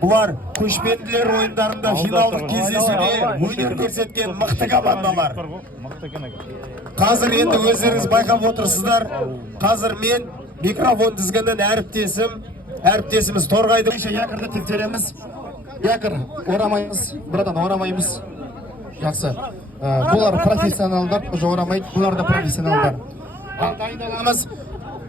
Бұлар көшпенділер ойындарында финалдық кездесуде өнер көрсеткен мықты командалар. Қазір енді өздеріңіз байқап отырсыздар. Қазір мен микрофон тізгінін әріптесіміз Торғайды якорды тексереміз. Якор орамаймыз, бұрадан орамаймыз. Жақсы. Бұлар профессионалдар, уже орамайды, бұлар да профессионалдар. Дайындаламыз.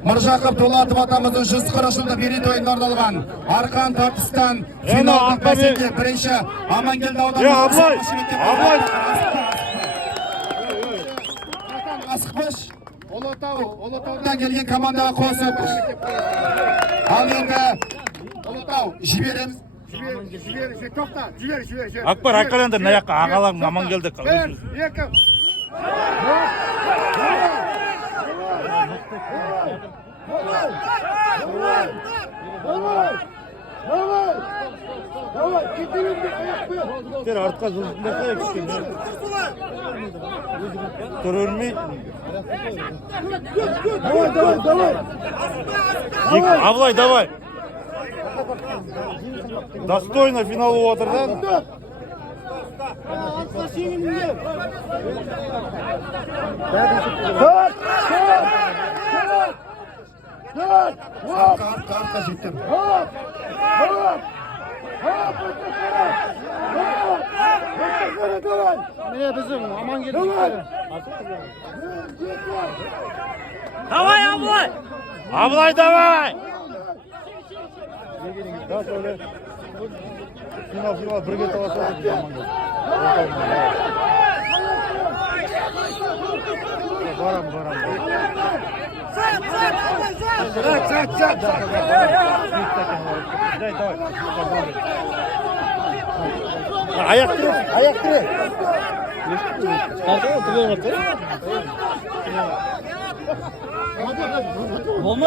Мыржақып Дулатов атамыздың 140 жылдық мерейтойын арналған Арқан тартыстан финалдық бәсеке бірінші Амангелді ауданының Асықпыш Ұлытаудан келген командаға қосып. Ал енді Ұлытау жібереміз. Акбар аққаланды наяққа ағаларың Амангелді. Тер артқа жылжындырса кішкене. Тұр өрмей. Абылай, давай. Достойно финал отырдан. Kartla жетtim. Mine bizim aman gelin. Давай, Абылай! Абылай, давай! Final бірге таласады. Барам. Çak. Ayak dire. Olmaz.